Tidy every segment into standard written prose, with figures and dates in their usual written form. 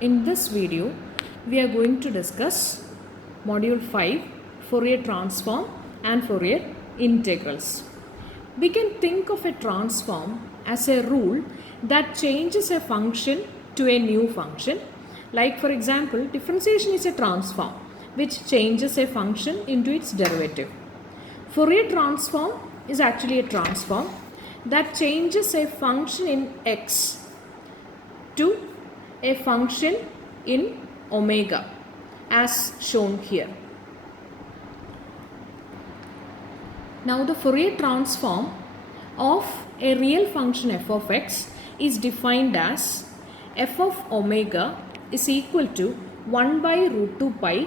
In this video, we are going to discuss Module 5 Fourier Transform and Fourier Integrals. We can think of a transform as a rule that changes a function to a new function. Like for example, differentiation is a transform which changes a function into its derivative. Fourier transform is actually a transform that changes a function in x to a function in omega as shown here. Now the Fourier transform of a real function f of x is defined as f of omega is equal to 1 by root 2 pi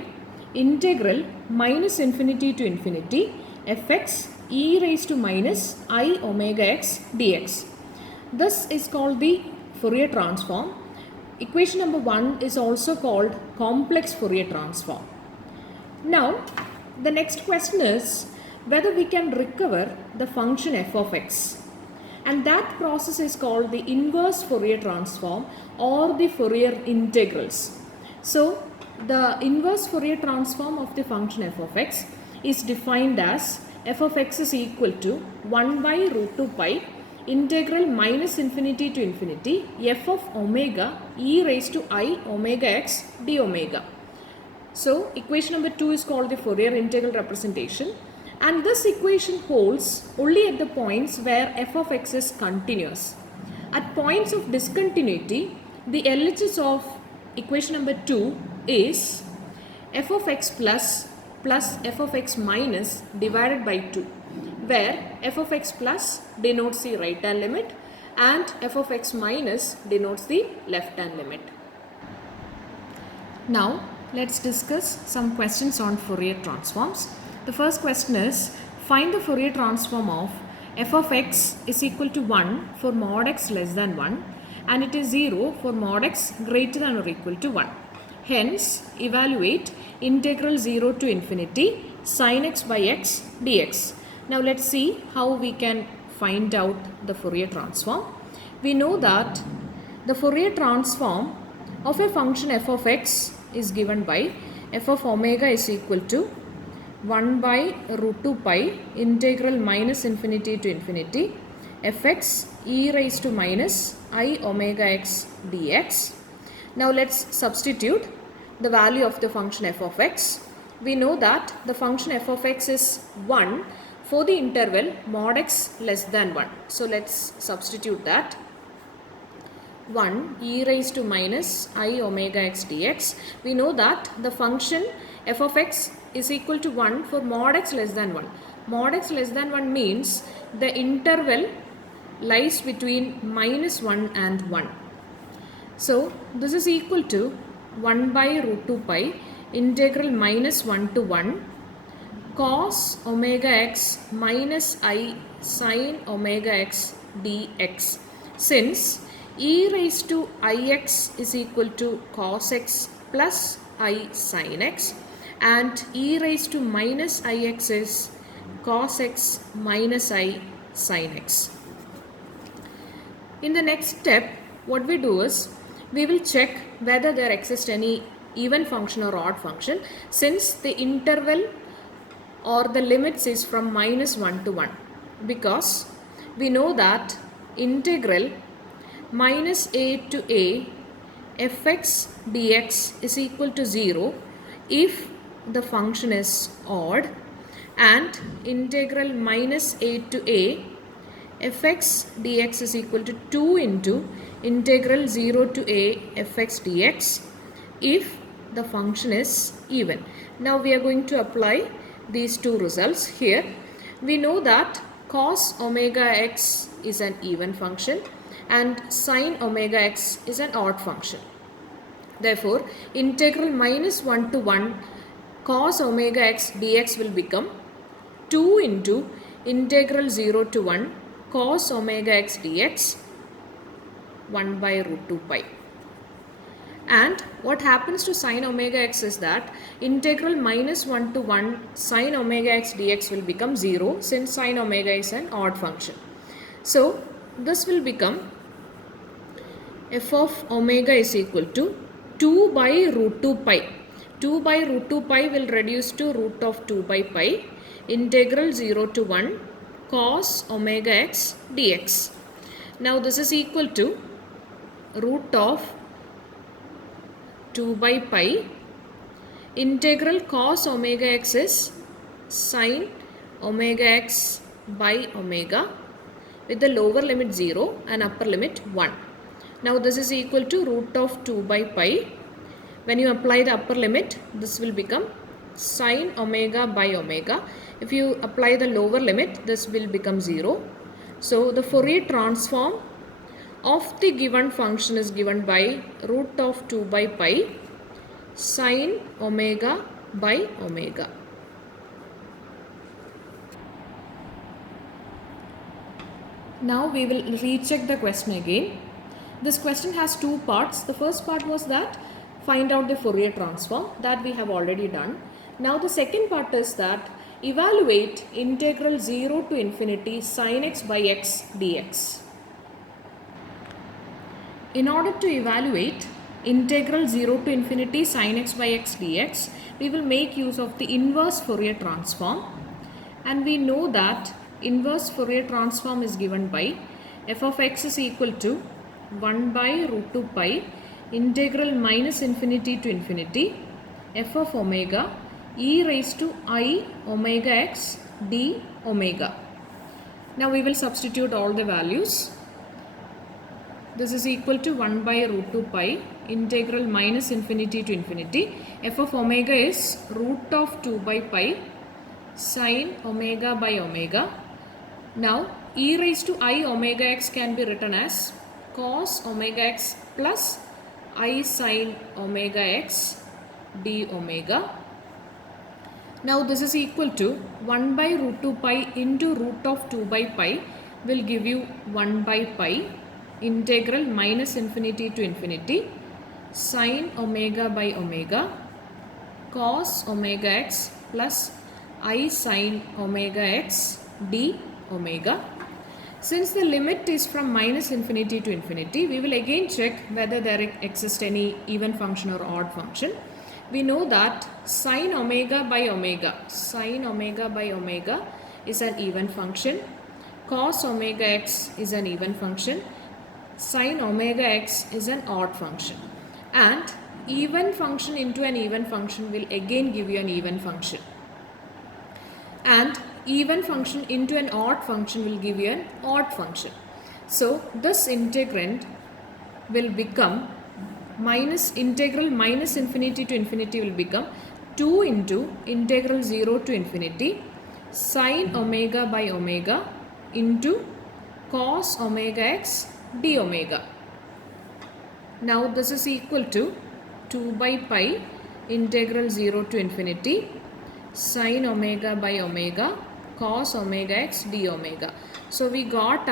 integral minus infinity to infinity fx e raised to minus I omega x dx. This is called the Fourier transform. Equation number 1 is also called complex Fourier transform. Now, the next question is whether we can recover the function f of x. And that process is called the inverse Fourier transform or the Fourier integrals. So, the inverse Fourier transform of the function f of x is defined as f of x is equal to 1 by root 2 pi integral minus infinity to infinity f of omega e raised to I omega x d omega. So equation number 2 is called the Fourier integral representation, and this equation holds only at the points where f of x is continuous. At points of discontinuity, the LHS of equation number 2 is f of x plus f of x minus divided by 2, where f of x plus denotes the right hand limit and f of x minus denotes the left hand limit. Now let's discuss some questions on Fourier transforms. The first question is, find the Fourier transform of f of x is equal to 1 for mod x less than 1 and it is 0 for mod x greater than or equal to 1. Hence, evaluate integral 0 to infinity sin x by x dx. Now let's see how we can find out the Fourier transform. We know that the Fourier transform of a function f of x is given by f of omega is equal to 1 by root 2 pi integral minus infinity to infinity fx e raised to minus I omega x dx. Now let's substitute the value of the function f of x. We know that the function f of x is 1 for the interval mod x less than 1. So let's substitute that. 1 e raised to minus I omega x dx. We know that the function f of x is equal to 1 for mod x less than 1. Mod x less than 1 means the interval lies between minus 1 and 1. So this is equal to 1 by root 2 pi integral minus 1 to 1 cos omega x minus I sin omega x dx, since e raised to ix is equal to cos x plus I sin x and e raised to minus ix is cos x minus I sin x. In the next step, what we do is we will check whether there exists any even function or odd function, since the interval or the limits is from minus 1 to 1, because we know that integral minus a to a fx dx is equal to 0 if the function is odd, and integral minus a to a fx dx is equal to 2 into integral 0 to a fx dx if the function is even. Now we are going to apply these two results here. We know that cos omega x is an even function and sin omega x is an odd function. Therefore, integral minus 1 to 1 cos omega x dx will become 2 into integral 0 to 1 cos omega x dx 1 by root 2 pi. And what happens to sin omega x is that integral minus 1 to 1 sin omega x dx will become 0, since sin omega is an odd function. So this will become f of omega is equal to 2 by root 2 pi. 2 by root 2 pi will reduce to root of 2 by pi. Integral 0 to 1 cos omega x dx. Now this is equal to root of 2 by pi. Integral cos omega x is sin omega x by omega with the lower limit 0 and upper limit 1. Now this is equal to root of 2 by pi. When you apply the upper limit, this will become sin omega by omega. If you apply the lower limit, this will become 0. So the Fourier transform of the given function is given by root of 2 by pi sin omega by omega. Now we will recheck the question again. This question has two parts. The first part was that find out the Fourier transform, that we have already done. Now the second part is that evaluate integral 0 to infinity sin x by x dx. In order to evaluate integral 0 to infinity sin x by x dx, we will make use of the inverse Fourier transform, and we know that inverse Fourier transform is given by f of x is equal to 1 by root 2 pi integral minus infinity to infinity f of omega e raised to I omega x d omega. Now we will substitute all the values. This is equal to 1 by root 2 pi integral minus infinity to infinity. F of omega is root of 2 by pi sin omega by omega. Now e raised to I omega x can be written as cos omega x plus I sin omega x d omega. Now this is equal to 1 by root 2 pi into root of 2 by pi will give you 1 by pi integral minus infinity to infinity sin omega by omega cos omega x plus I sin omega x d omega. Since the limit is from minus infinity to infinity, we will again check whether there exists any even function or odd function. We know that sin omega by omega is an even function, cos omega x is an even function, sin omega x is an odd function, and even function into an even function will again give you an even function, and even function into an odd function will give you an odd function. So this integrand will become integral minus infinity to infinity will become 2 into integral 0 to infinity sin omega by omega into cos omega x d omega. Now this is equal to 2 by pi integral 0 to infinity sin omega by omega cos omega x d omega. So we got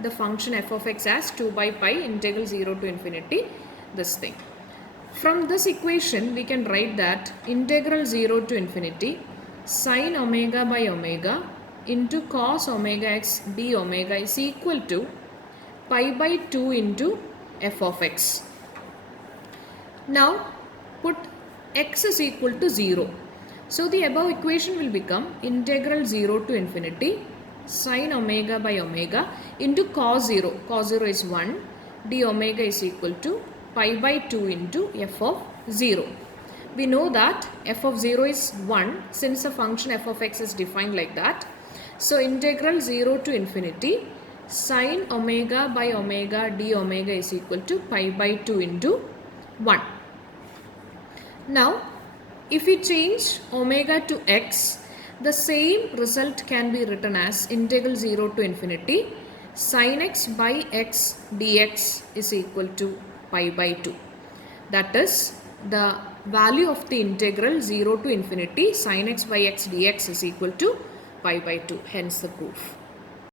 the function f of x as 2 by pi integral 0 to infinity this thing. From this equation we can write that integral 0 to infinity sin omega by omega into cos omega x d omega is equal to pi by 2 into f of x. Now put x is equal to 0. So the above equation will become integral 0 to infinity sin omega by omega into cos 0. Cos 0 is 1. D omega is equal to pi by 2 into f of 0. We know that f of 0 is 1 since the function f of x is defined like that. So integral 0 to infinity sin omega by omega d omega is equal to pi by 2 into 1. Now if we change omega to x, the same result can be written as integral 0 to infinity sin x by x dx is equal to pi by 2. That is, the value of the integral 0 to infinity sin x by x dx is equal to pi by 2. Hence the proof.